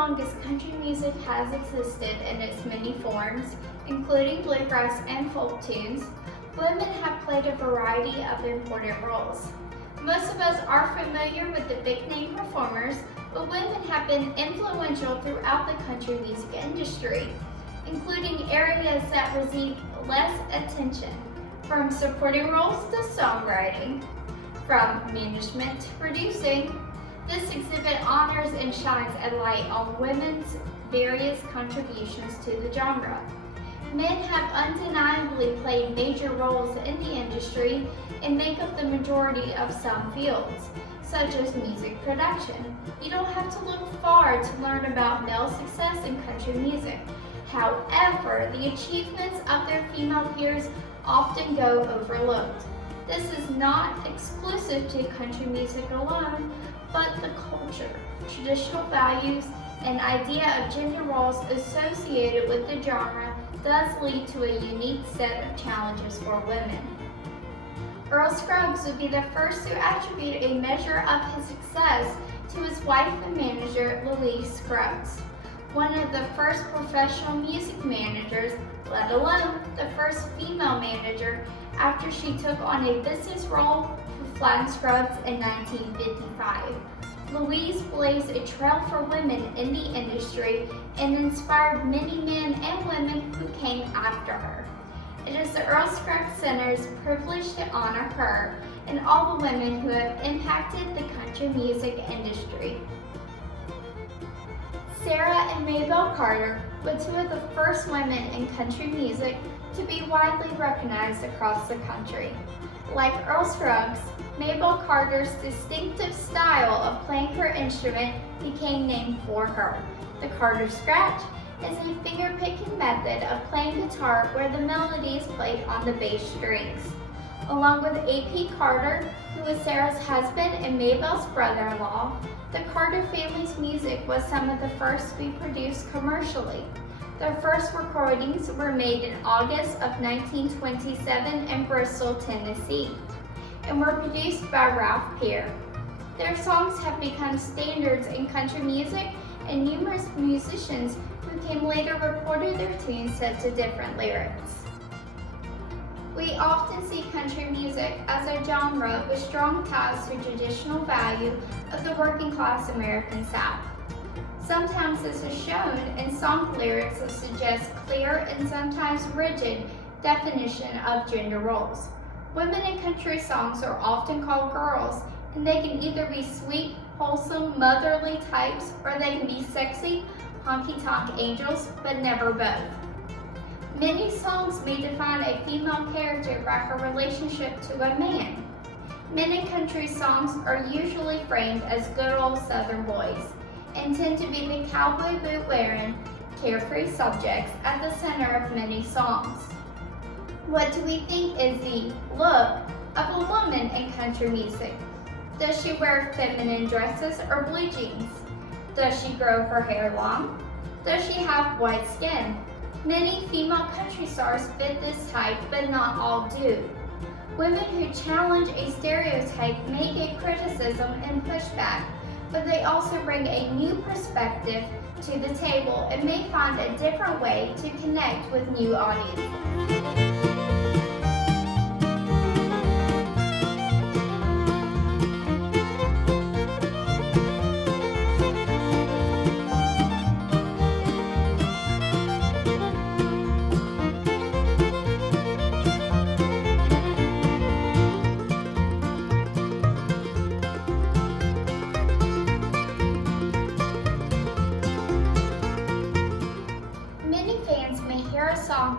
long as country music has existed in its many forms, including bluegrass and folk tunes, women have played a variety of important roles. Most of us are familiar with the big-name performers, but women have been influential throughout the country music industry, including areas that receive less attention, from supporting roles to songwriting, from management to producing. This exhibit honors and shines a light on women's various contributions to the genre. Men have undeniably played major roles in the industry and make up the majority of some fields, such as music production. You don't have to look far to learn about male success in country music. However, the achievements of their female peers often go overlooked. This is not exclusive to country music alone, but the culture, traditional values, and idea of gender roles associated with the genre does lead to a unique set of challenges for women. Earl Scruggs would be the first to attribute a measure of his success to his wife and manager, Louise Scruggs, one of the first professional music managers, let alone the first female manager, after she took on a business role for Flatt & Scruggs in 1955. Louise blazed a trail for women in the industry and inspired many men and women who came after her. It is the Earl Scruggs Center's privilege to honor her and all the women who have impacted the country music industry. Sarah and Mabel Carter were two of the first women in country music to be widely recognized across the country. Like Earl Scruggs, Mabel Carter's distinctive style of playing her instrument became named for her. The Carter Scratch is a finger-picking method of playing guitar where the melody is played on the bass strings. Along with A.P. Carter, who was Sarah's husband and Mabel's brother-in-law, the Carter family's music was some of the first to be produced commercially. Their first recordings were made in August of 1927 in Bristol, Tennessee, and were produced by Ralph Peer. Their songs have become standards in country music, and numerous musicians who came later recorded their tunes set to different lyrics. We often see country music as a genre with strong ties to traditional value of the working class American South. Sometimes this is shown in song lyrics that suggest clear and sometimes rigid definition of gender roles. Women in country songs are often called girls, and they can either be sweet, wholesome, motherly types, or they can be sexy, honky-tonk angels, but never both. Many songs may define a female character by her relationship to a man. Men in country songs are usually framed as good old Southern boys, and tend to be the cowboy boot-wearing, carefree subjects at the center of many songs. What do we think is the look of a woman in country music? Does she wear feminine dresses or blue jeans? Does she grow her hair long? Does she have white skin? Many female country stars fit this type, but not all do. Women who challenge a stereotype may get criticism and pushback, but they also bring a new perspective to the table and may find a different way to connect with new audiences.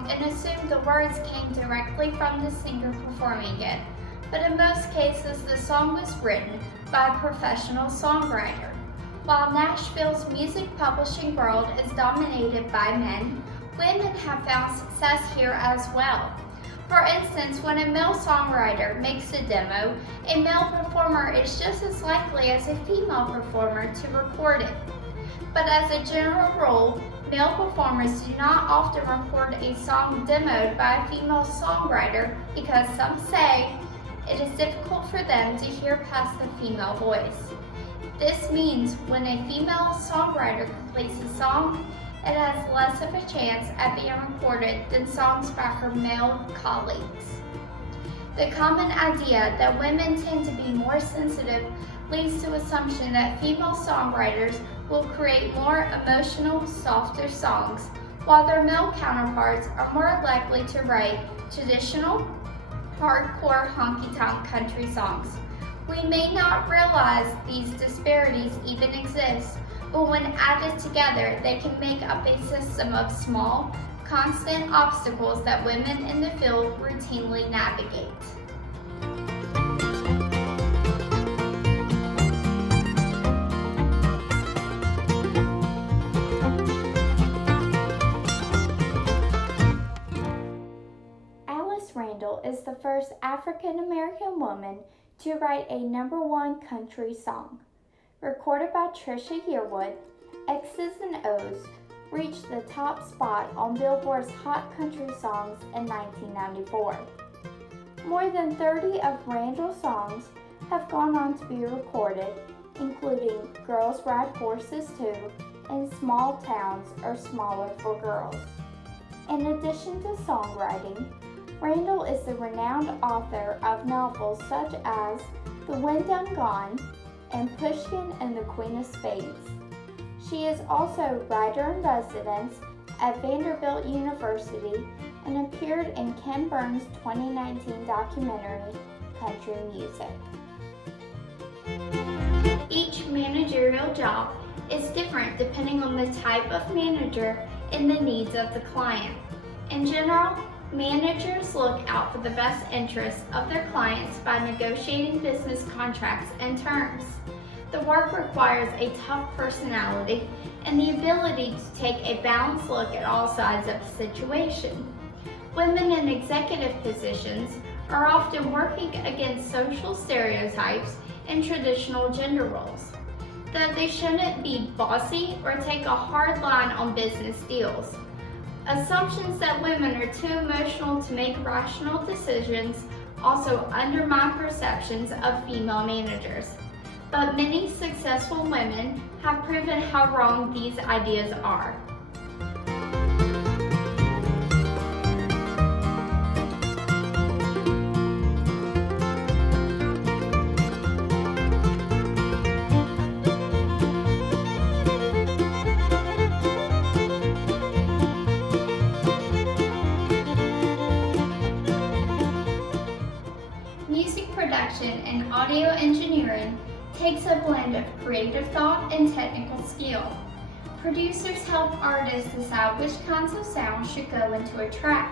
And assume the words came directly from the singer performing it, but in most cases the song was written by a professional songwriter. While Nashville's music publishing world is dominated by men, women have found success here as well. For instance, when a male songwriter makes a demo, a male performer is just as likely as a female performer to record it. But as a general rule, male performers do not often record a song demoed by a female songwriter because some say it is difficult for them to hear past the female voice. This means when a female songwriter completes a song, it has less of a chance at being recorded than songs by her male colleagues. The common idea that women tend to be more sensitive leads to assumption that female songwriters will create more emotional, softer songs, while their male counterparts are more likely to write traditional, hardcore honky-tonk country songs. We may not realize these disparities even exist, but when added together, they can make up a system of small, constant obstacles that women in the field routinely navigate. Randall is the first African-American woman to write a #1 country song. Recorded by Trisha Yearwood, X's and O's reached the top spot on Billboard's Hot Country Songs in 1994. More than 30 of Randall's songs have gone on to be recorded, including Girls Ride Horses Too and Small Towns Are Smaller for Girls. In addition to songwriting, Randall is the renowned author of novels such as The Wind Done Gone and Pushkin and the Queen of Spades. She is also writer-in-residence at Vanderbilt University and appeared in Ken Burns' 2019 documentary, Country Music. Each managerial job is different depending on the type of manager and the needs of the client. In general, managers look out for the best interests of their clients by negotiating business contracts and terms. The work requires a tough personality and the ability to take a balanced look at all sides of the situation. Women in executive positions are often working against social stereotypes and traditional gender roles. Though they shouldn't be bossy or take a hard line on business deals. Assumptions that women are too emotional to make rational decisions also undermine perceptions of female managers. But many successful women have proven how wrong these ideas are. Music production and audio engineering takes a blend of creative thought and technical skill. Producers help artists decide which kinds of sounds should go into a track.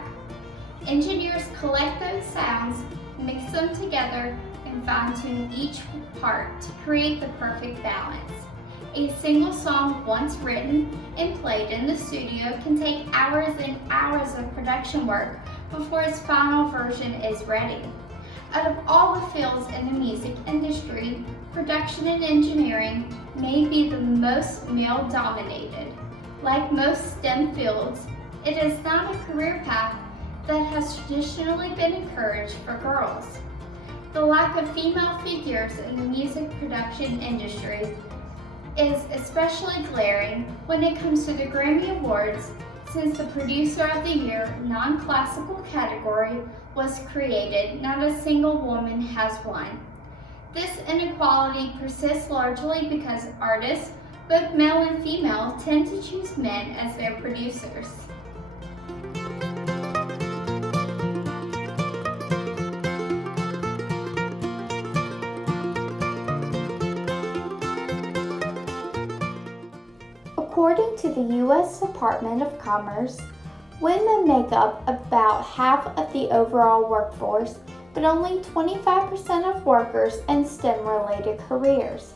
Engineers collect those sounds, mix them together, and fine-tune each part to create the perfect balance. A single song once written and played in the studio can take hours and hours of production work before its final version is ready. Out of all the fields in the music industry, production and engineering may be the most male-dominated. Like most STEM fields, it is not a career path that has traditionally been encouraged for girls. The lack of female figures in the music production industry is especially glaring when it comes to the Grammy Awards, since the Producer of the Year non-classical category was created, not a single woman has won. This inequality persists largely because artists, both male and female, tend to choose men as their producers. According to the U.S. Department of Commerce, women make up about half of the overall workforce, but only 25% of workers in STEM-related careers.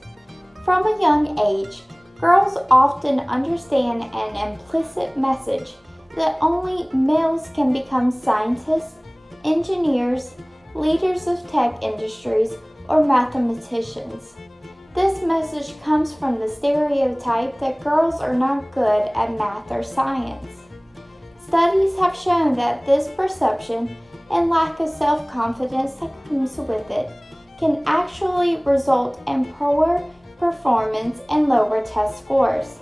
From a young age, girls often understand an implicit message that only males can become scientists, engineers, leaders of tech industries, or mathematicians. This message comes from the stereotype that girls are not good at math or science. Studies have shown that this perception and lack of self-confidence that comes with it can actually result in poor performance, and lower test scores.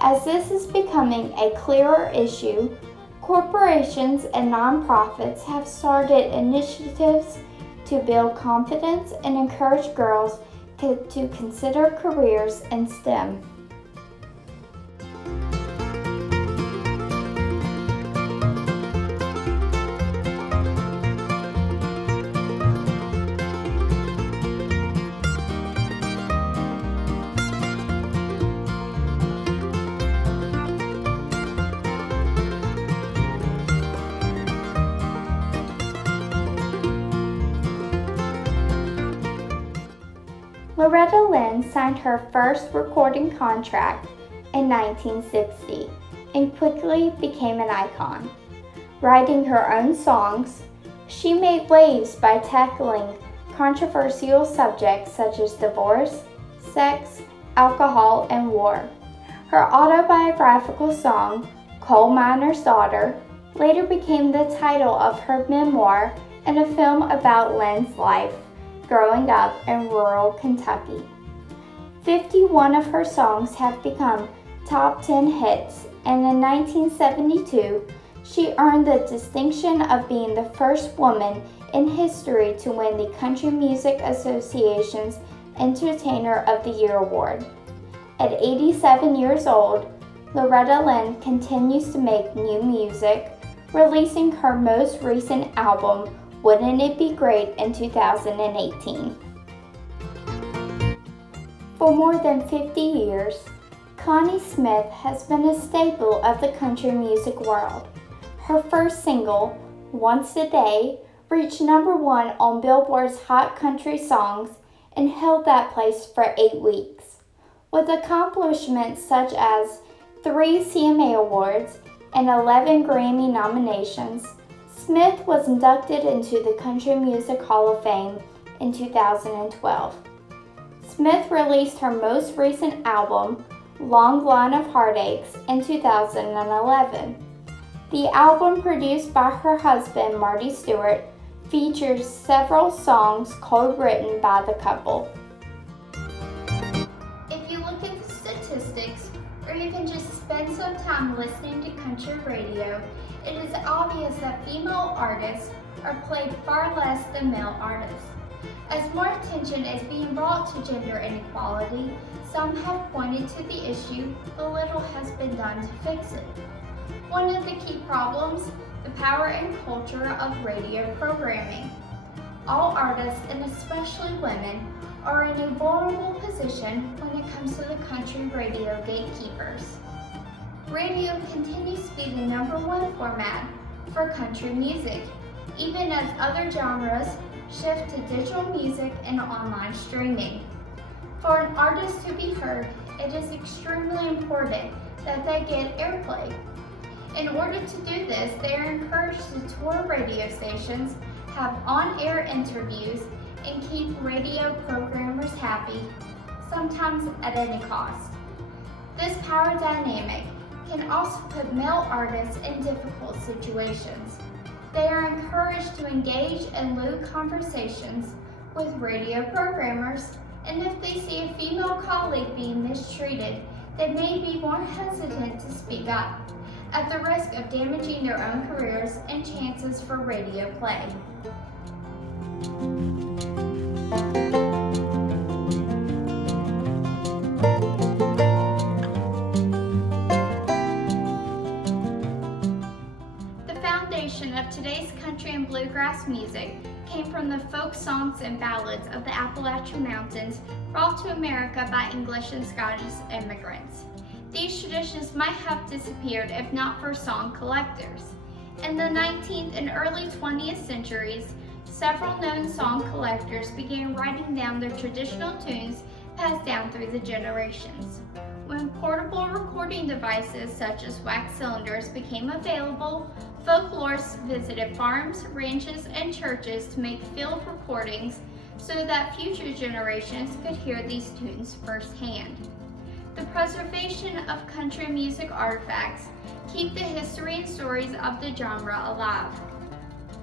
As this is becoming a clearer issue, corporations and nonprofits have started initiatives to build confidence and encourage girls to consider careers in STEM. Loretta Lynn signed her first recording contract in 1960 and quickly became an icon. Writing her own songs, she made waves by tackling controversial subjects such as divorce, sex, alcohol, and war. Her autobiographical song, Coal Miner's Daughter, later became the title of her memoir and a film about Lynn's life growing up in rural Kentucky. 51 of her songs have become top 10 hits, and in 1972, she earned the distinction of being the first woman in history to win the Country Music Association's Entertainer of the Year award. At 87 years old, Loretta Lynn continues to make new music, releasing her most recent album, Wouldn't It Be Great, in 2018. For more than 50 years, Connie Smith has been a staple of the country music world. Her first single, Once a Day, reached #1 on Billboard's Hot Country Songs and held that place for 8 weeks. With accomplishments such as 3 CMA Awards and 11 Grammy nominations, Smith was inducted into the Country Music Hall of Fame in 2012. Smith released her most recent album, Long Line of Heartaches, in 2011. The album, produced by her husband Marty Stewart, features several songs co-written by the couple. If you look at the statistics, or even just spend some time listening to country radio, it is obvious that female artists are played far less than male artists. As more attention is being brought to gender inequality, some have pointed to the issue, but little has been done to fix it. One of the key problems, the power and culture of radio programming. All artists, and especially women, are in a vulnerable position when it comes to the country radio gatekeepers. Radio continues to be the #1 format for country music, even as other genres shift to digital music and online streaming. For an artist to be heard, it is extremely important that they get airplay. In order to do this, they are encouraged to tour radio stations, have on-air interviews, and keep radio programmers happy, sometimes at any cost. This power dynamic can also put male artists in difficult situations. They are encouraged to engage in lewd conversations with radio programmers, and if they see a female colleague being mistreated, they may be more hesitant to speak up, at the risk of damaging their own careers and chances for radio play. Of today's country and bluegrass music came from the folk songs and ballads of the Appalachian Mountains brought to America by English and Scottish immigrants. These traditions might have disappeared if not for song collectors. In the 19th and early 20th centuries, several known song collectors began writing down their traditional tunes passed down through the generations. When portable recording devices such as wax cylinders became available, folklorists visited farms, ranches, and churches to make field recordings so that future generations could hear these tunes firsthand. The preservation of country music artifacts keep the history and stories of the genre alive.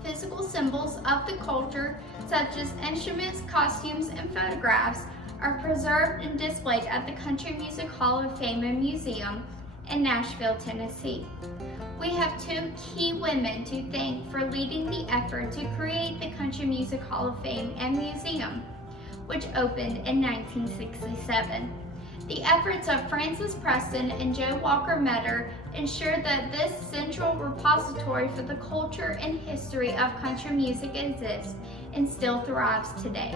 Physical symbols of the culture, such as instruments, costumes, and photographs, are preserved and displayed at the Country Music Hall of Fame and Museum in Nashville, Tennessee. We have two key women to thank for leading the effort to create the Country Music Hall of Fame and Museum, which opened in 1967. The efforts of Frances Preston and Joe Walker Metter ensured that this central repository for the culture and history of country music exists and still thrives today.